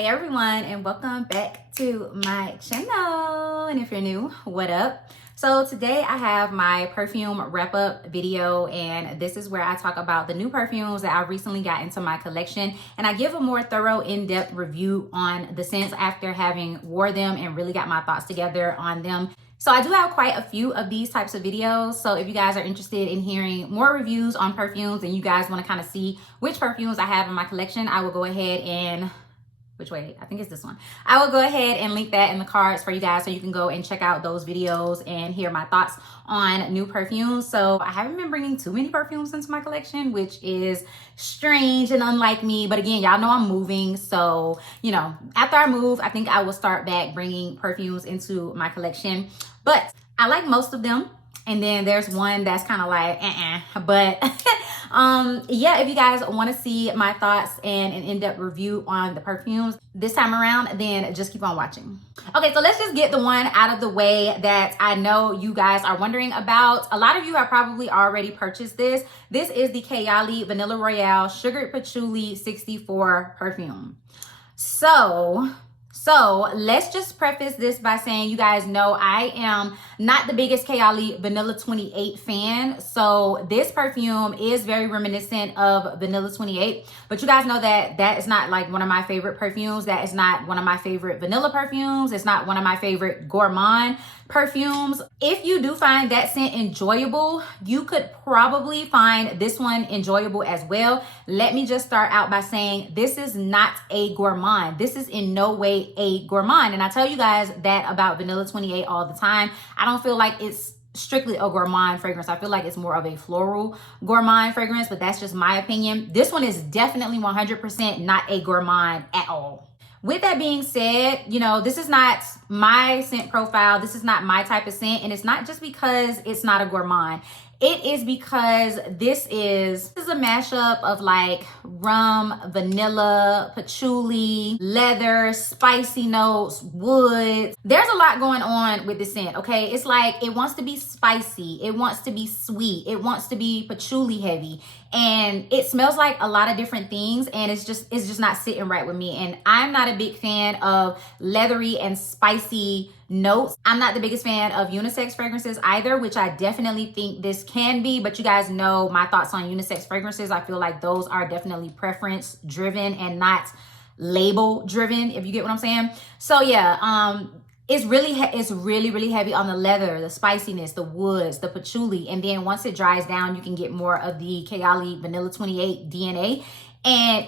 Hey everyone, and welcome back to my channel. And if you're new, what up? So today I have my perfume wrap up video, and this is where I talk about the new perfumes that I recently got into my collection, and I give a more thorough in-depth review on the scents after having wore them and really got my thoughts together on them. So I do have quite a few of these types of videos. So if you guys are interested in hearing more reviews on perfumes and you guys want to kind of see which perfumes I have in my collection, I will go ahead and I think it's this one. I will go ahead and link that in the cards for you guys so you can go and check out those videos and hear my thoughts on new perfumes. So I haven't been bringing too many perfumes into my collection, which is strange and unlike me. But again, y'all know I'm moving. So, you know, after I move, I think I will start back bringing perfumes into my collection. But I like most of them. And then there's one that's kind of like, but yeah, if you guys want to see my thoughts and an in-depth review on the perfumes this time around, then just keep on watching. Okay, so let's just get the one out of the way that I know you guys are wondering about. A lot of you have probably already purchased this. This is the Kayali Vanilla Royale Sugared Patchouli 64 perfume. So let's just preface this by saying, you guys know I am not the biggest Kayali Vanilla 28 fan. So this perfume is very reminiscent of Vanilla 28. But you guys know that that is not like one of my favorite perfumes. That is not one of my favorite vanilla perfumes. It's not one of my favorite gourmand perfumes. If you do find that scent enjoyable, you could probably find this one enjoyable as well. Let me just start out by saying this is not a gourmand. This is in no way a gourmand. And I tell you guys that about Vanilla 28 all the time. I don't feel like it's strictly a gourmand fragrance. I feel like it's more of a floral gourmand fragrance, but that's just my opinion. This one is definitely 100% not a gourmand at all. With that being said, you know, this is not my scent profile. This is not my type of scent. And it's not just because it's not a gourmand. It is because this is a mashup of like rum, vanilla, patchouli, leather, spicy notes, wood. There's a lot going on with this scent, okay? It's like it wants to be spicy. It wants to be sweet. It wants to be patchouli heavy. And it smells like a lot of different things, and it's just not sitting right with me. And I'm not a big fan of leathery and spicy notes. I'm not the biggest fan of unisex fragrances either, which I definitely think this can be, but you guys know my thoughts on unisex fragrances. I feel like those are definitely preference driven and not label driven, if you get what I'm saying. So yeah, it's really heavy on the leather, the spiciness, the woods, the patchouli. And then once it dries down, you can get more of the Kayali Vanilla 28 DNA.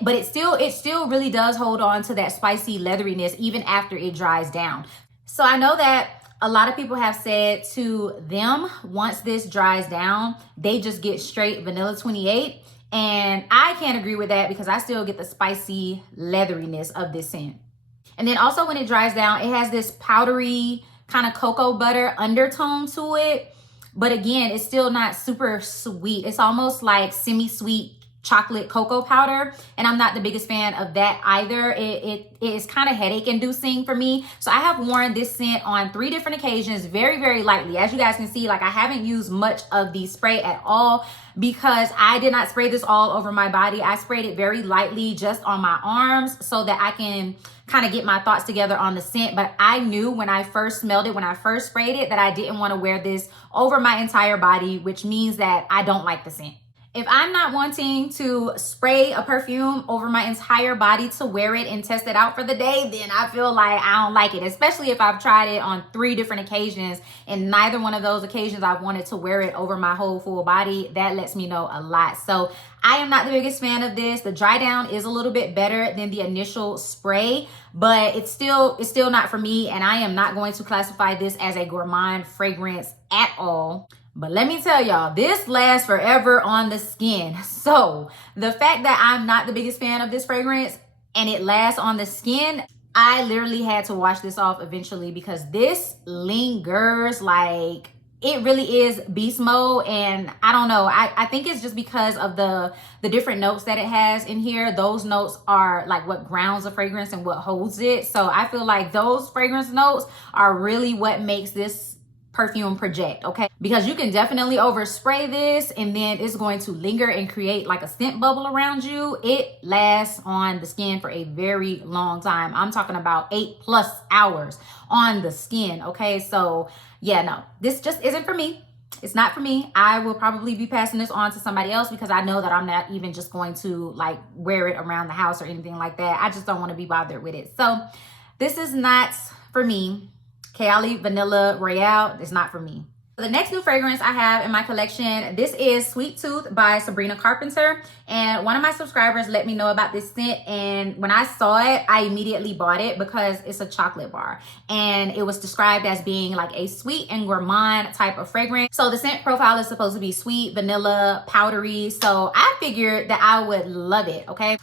But it still really does hold on to that spicy leatheriness even after it dries down. So I know that a lot of people have said to them, once this dries down, they just get straight Vanilla 28. And I can't agree with that because I still get the spicy leatheriness of this scent. And then also when it dries down, it has this powdery kind of cocoa butter undertone to it. But again, it's still not super sweet. It's almost like semi-sweet chocolate cocoa powder, and I'm not the biggest fan of that either. It is kind of headache inducing for me. So I have worn this scent on 3 different occasions very lightly. As you guys can see, like I haven't used much of the spray at all because I did not spray this all over my body. I sprayed it very lightly just on my arms so that I can kind of get my thoughts together on the scent. But I knew when I first smelled it, when I first sprayed it, that I didn't want to wear this over my entire body, which means that I don't like the scent. If I'm not wanting to spray a perfume over my entire body to wear it and test it out for the day, then I feel like I don't like it, especially if I've tried it on 3 different occasions and neither one of those occasions I wanted to wear it over my whole full body. That lets me know a lot. So I am not the biggest fan of this. The dry down is a little bit better than the initial spray, but it's still not for me, and I am not going to classify this as a gourmand fragrance at all. But let me tell y'all, this lasts forever on the skin. So the fact that I'm not the biggest fan of this fragrance and it lasts on the skin, I literally had to wash this off eventually because this lingers. Like, it really is beast mode. And I don't know, I think it's just because of the different notes that it has in here. Those notes are like what grounds a fragrance and what holds it. So I feel like those fragrance notes are really what makes this perfume project, okay? Because you can definitely overspray this and then it's going to linger and create like a scent bubble around you. It lasts on the skin for a very long time. I'm talking about 8+ hours on the skin, okay? So yeah, no, this just isn't for me. It's not for me. I will probably be passing this on to somebody else because I know that I'm not even just going to like wear it around the house or anything like that. I just don't want to be bothered with it. So this is not for me. Kayali Vanilla Royale is not for me. The next new fragrance I have in my collection, this is Sweet Tooth by Sabrina Carpenter. And one of my subscribers let me know about this scent. And when I saw it, I immediately bought it because it's a chocolate bar. And it was described as being like a sweet and gourmand type of fragrance. So the scent profile is supposed to be sweet, vanilla, powdery. So I figured that I would love it, okay?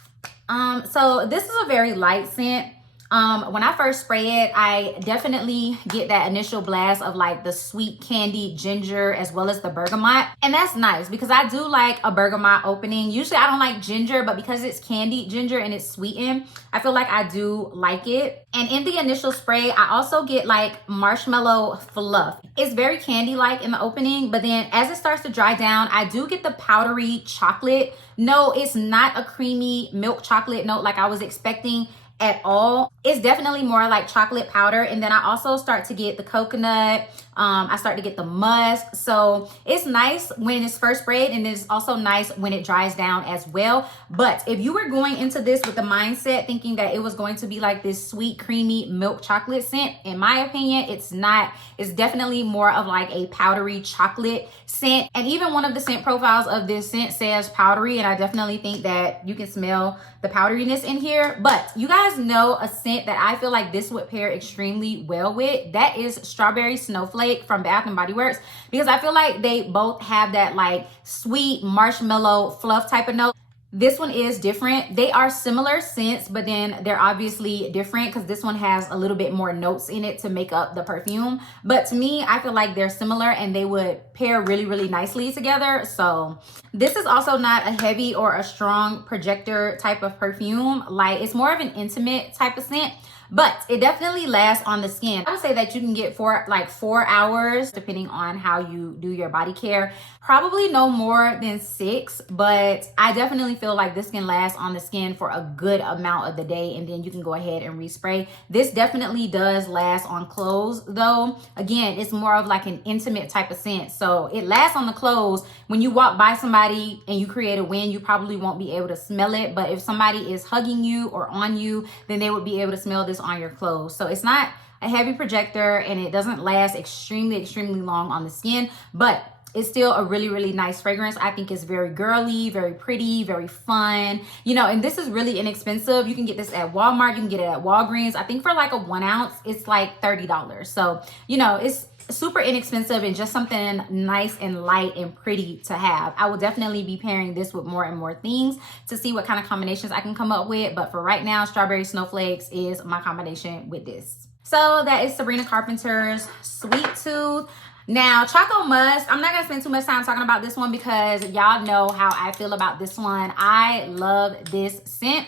So this is a very light scent. When I first spray it, I definitely get that initial blast of like the sweet candy ginger as well as the bergamot. And that's nice because I do like a bergamot opening. Usually I don't like ginger, but because it's candied ginger and it's sweetened, I feel like I do like it. And in the initial spray, I also get like marshmallow fluff. It's very candy-like in the opening, but then as it starts to dry down, I do get the powdery chocolate. No, it's not a creamy milk chocolate note like I was expecting at all. It's definitely more like chocolate powder. And then I also start to get the coconut. I start to get the musk. So it's nice when it's first sprayed, and it's also nice when it dries down as well. But if you were going into this with the mindset thinking that it was going to be like this sweet, creamy milk chocolate scent, in my opinion, it's not. It's definitely more of like a powdery chocolate scent. And even one of the scent profiles of this scent says powdery, and I definitely think that you can smell the powderiness in here. But you guys know a scent that I feel like this would pair extremely well with. That is Strawberry Snowflake from Bath and Body Works, because I feel like they both have that like sweet marshmallow fluff type of note. This one is different. They are similar scents, but then they're obviously different because this one has a little bit more notes in it to make up the perfume. But to me, I feel like they're similar and they would pair really, really nicely together. So this is also not a heavy or a strong projector type of perfume. Like, it's more of an intimate type of scent, but it definitely lasts on the skin. I would say that you can get for like 4 hours, depending on how you do your body care. Probably no more than 6, but I definitely feel like this can last on the skin for a good amount of the day, and then you can go ahead and respray. This definitely does last on clothes though. Again, it's more of like an intimate type of scent. So it lasts on the clothes. When you walk by somebody and you create a wind, you probably won't be able to smell it. But if somebody is hugging you or on you, then they would be able to smell this on your clothes. So it's not a heavy projector and it doesn't last extremely long on the skin, but it's still a really, really nice fragrance. I think it's very girly, very pretty, very fun, you know, and this is really inexpensive. You can get this at Walmart. You can get it at Walgreens. I think for like a 1 ounce, it's like $30. So, you know, it's super inexpensive and just something nice and light and pretty to have. I will definitely be pairing this with more and more things to see what kind of combinations I can come up with. But for right now, Strawberry Snowflakes is my combination with this. So that is Sabrina Carpenter's Sweet Tooth. Now, Choco Musk, I'm not going to spend too much time talking about this one because y'all know how I feel about this one. I love this scent.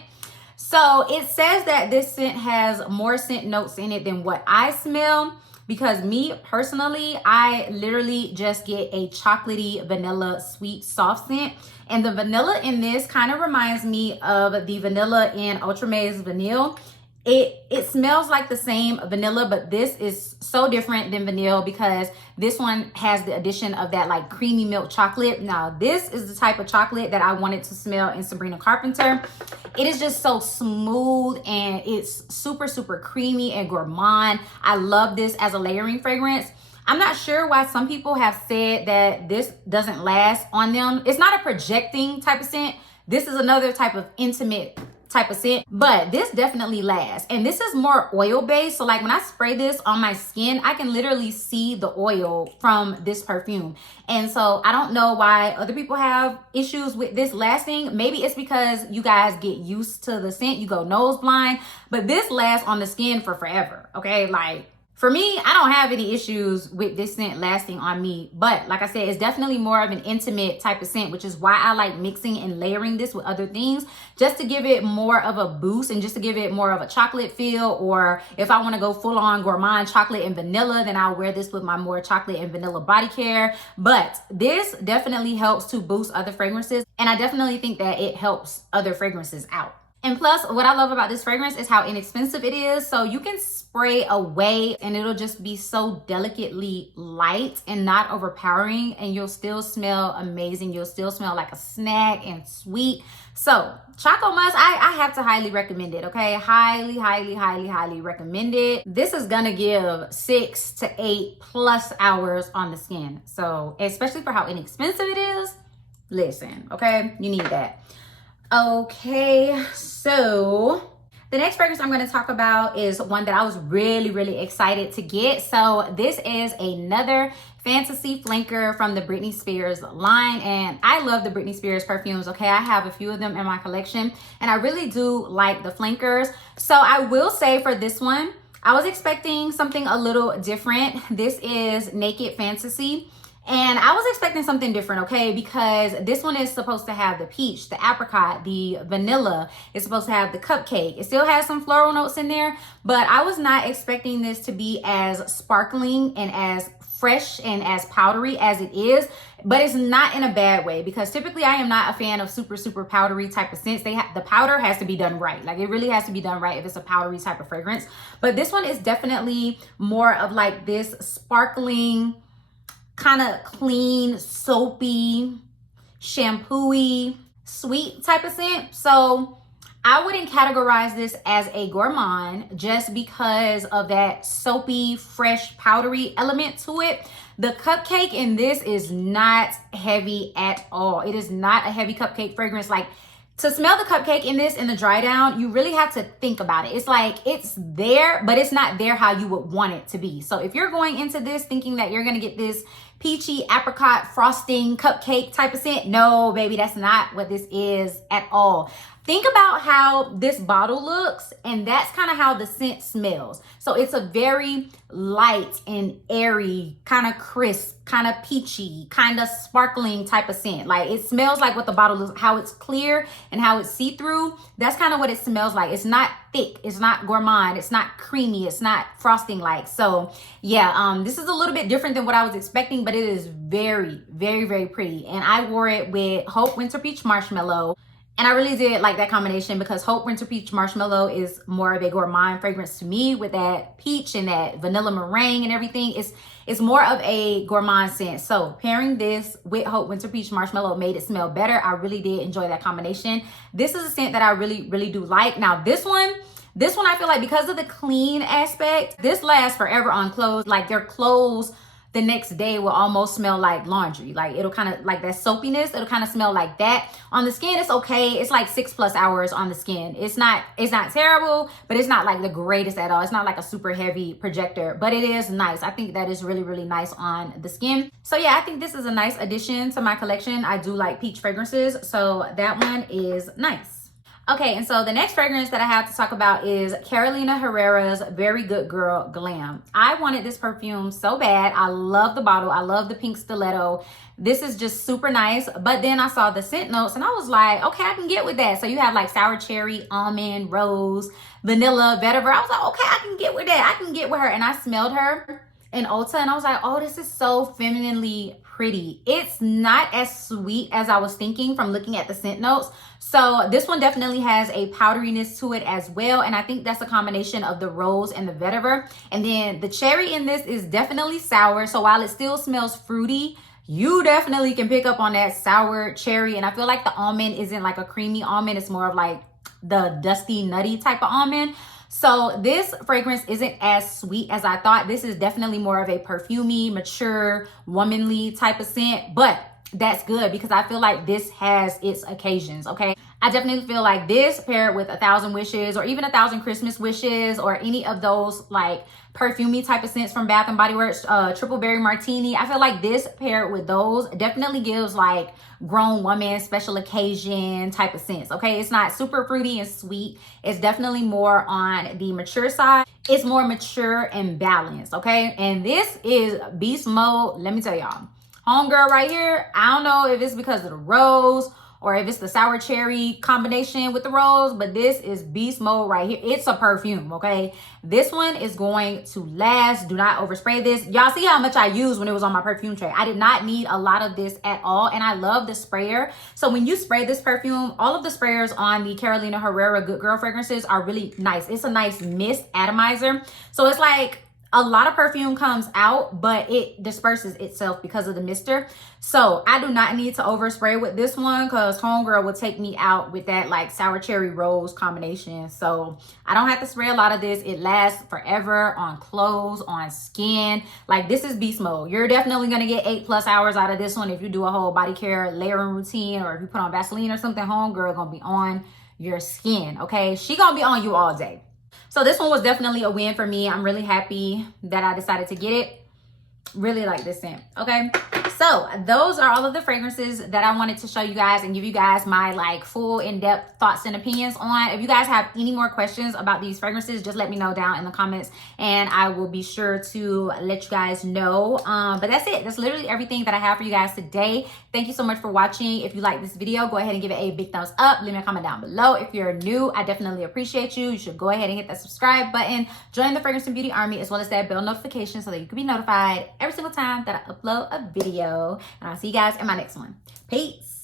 So it says that this scent has more scent notes in it than what I smell, because me personally, I literally just get a chocolatey vanilla sweet soft scent. And the vanilla in this kind of reminds me of the vanilla in Ultra Maze Vanille. It smells like the same vanilla, but this is so different than vanilla because this one has the addition of that like creamy milk chocolate. Now, this is the type of chocolate that I wanted to smell in Sabrina Carpenter. It is just so smooth and it's super creamy and gourmand. I love this as a layering fragrance. I'm not sure why some people have said that this doesn't last on them. It's not a projecting type of scent. This is another type of intimate type of scent, but this definitely lasts. And this is more oil based, so like when I spray this on my skin, I can literally see the oil from this perfume. And so I don't know why other people have issues with this lasting. Maybe it's because you guys get used to the scent, you go nose blind, but this lasts on the skin for forever, okay? Like For me, I don't have any issues with this scent lasting on me. But like I said, it's definitely more of an intimate type of scent, which is why I like mixing and layering this with other things, just to give it more of a boost and just to give it more of a chocolate feel. Or if I want to go full on gourmand chocolate and vanilla, then I'll wear this with my more chocolate and vanilla body care. But this definitely helps to boost other fragrances. And I definitely think that it helps other fragrances out. And plus, what I love about this fragrance is how inexpensive it is. So you can spray away and it'll just be so delicately light and not overpowering, and you'll still smell amazing. You'll still smell like a snack and sweet. So Choco Musk, I have to highly recommend it, okay? Highly, highly, highly, highly recommend it. This is gonna give 6 to 8+ hours on the skin. So especially for how inexpensive it is, listen, okay? You need that. Okay, so the next fragrance I'm going to talk about is one that I was really, really excited to get. So this is another fantasy flanker from the Britney Spears line, and I love the Britney Spears perfumes, okay? I have a few of them in my collection, and I really do like the flankers. So I will say for this one, I was expecting something a little different. This is Naked Fantasy. And I was expecting something different, okay? Because this one is supposed to have the peach, the apricot, the vanilla. It's supposed to have the cupcake. It still has some floral notes in there, but I was not expecting this to be as sparkling and as fresh and as powdery as it is. But it's not in a bad way, because typically I am not a fan of super, super powdery type of scents. The powder has to be done right. Like, it really has to be done right if it's a powdery type of fragrance. But this one is definitely more of like this sparkling, kind of clean, soapy, shampoo-y, sweet type of scent. So I wouldn't categorize this as a gourmand just because of that soapy, fresh, powdery element to it. The cupcake in this is not heavy at all. It is not a heavy cupcake fragrance. Like, to smell the cupcake in this in the dry down, you really have to think about it. It's like, it's there, but it's not there how you would want it to be. So if you're going into this thinking that you're going to get this peachy apricot frosting cupcake type of scent, no, baby, that's not what this is at all. Think about how this bottle looks, and that's kind of how the scent smells. So it's a very light and airy, kind of crisp, kind of peachy, kind of sparkling type of scent. Like, it smells like what the bottle looks, how it's clear and how it's see-through. That's kind of what it smells like. It's not thick, it's not gourmand, it's not creamy, it's not frosting like. So yeah, this is a little bit different than what I was expecting, but it is very, very, very pretty. And I wore it with Hope Winter Peach Marshmallow. And I really did like that combination, because Hope Winter Peach Marshmallow is more of a gourmand fragrance to me, with that peach and that vanilla meringue and everything. It's more of a gourmand scent. So pairing this with Hope Winter Peach Marshmallow made it smell better. I really did enjoy that combination. This is a scent that I really, really do like. Now this one I feel like, because of the clean aspect, this lasts forever on clothes. Like, your clothes the next day will almost smell like laundry. Like, it'll kind of, like that soapiness, it'll kind of smell like that. On the skin, it's okay. It's like 6+ hours on the skin. It's not terrible, but it's not like the greatest at all. It's not like a super heavy projector, but it is nice. I think that is really, really nice on the skin. So yeah, I think this is a nice addition to my collection. I do like peach fragrances, so that one is nice. Okay, and so the next fragrance that I have to talk about is Carolina Herrera's Very Good Girl Glam. I wanted this perfume so bad. I love the bottle. I love the pink stiletto. This is just super nice. But then I saw the scent notes and I was like, okay, I can get with that. So you have like sour cherry, almond, rose, vanilla, vetiver. I was like, okay, I can get with that. I can get with her. And I smelled her in Ulta and I was like, oh, this is so femininely pretty. It's not as sweet as I was thinking from looking at the scent notes. So this one definitely has a powderiness to it as well. And I think that's a combination of the rose and the vetiver. And then the cherry in this is definitely sour. So while it still smells fruity, you definitely can pick up on that sour cherry. And I feel like the almond isn't like a creamy almond. It's more of like the dusty, nutty type of almond. So this fragrance isn't as sweet as I thought. This is definitely more of a perfumey, mature, womanly type of scent, but that's good because I feel like this has its occasions, okay? I definitely feel like this paired with 1,000 Wishes or even 1,000 Christmas Wishes or any of those like perfumey type of scents from Bath and Body Works, Triple Berry Martini. I feel like this paired with those definitely gives like grown woman, special occasion type of scents. Okay, it's not super fruity and sweet. It's definitely more on the mature side. It's more mature and balanced. Okay, and this is beast mode. Let me tell y'all, homegirl right here. I don't know if it's because of the rose or if it's the sour cherry combination with the rose, but this is beast mode right here. It's a perfume, okay? This one is going to last. Do not overspray this. Y'all see how much I used when it was on my perfume tray. I did not need a lot of this at all, and I love the sprayer. So when you spray this perfume, all of the sprayers on the Carolina Herrera Good Girl fragrances are really nice. It's a nice mist atomizer. So it's like a lot of perfume comes out, but it disperses itself because of the mister. So I do not need to overspray with this one because homegirl will take me out with that like sour cherry rose combination. So I don't have to spray a lot of this. It lasts forever on clothes, on skin. Like this is beast mode. You're definitely going to get 8+ hours out of this one if you do a whole body care layering routine, or if you put on Vaseline or something. Homegirl going to be on your skin, okay? She going to be on you all day. So this one was definitely a win for me. I'm really happy that I decided to get it. Really like this scent, okay? So those are all of the fragrances that I wanted to show you guys and give you guys my like full in-depth thoughts and opinions on. If you guys have any more questions about these fragrances, just let me know down in the comments and I will be sure to let you guys know. But that's it. That's literally everything that I have for you guys today. Thank you so much for watching. If you like this video, go ahead and give it a big thumbs up. Leave me a comment down below. If you're new, I definitely appreciate you. You should go ahead and hit that subscribe button. Join the Fragrance and Beauty Army, as well as that bell notification so that you can be notified every single time that I upload a video. And I'll see you guys in my next one. Peace.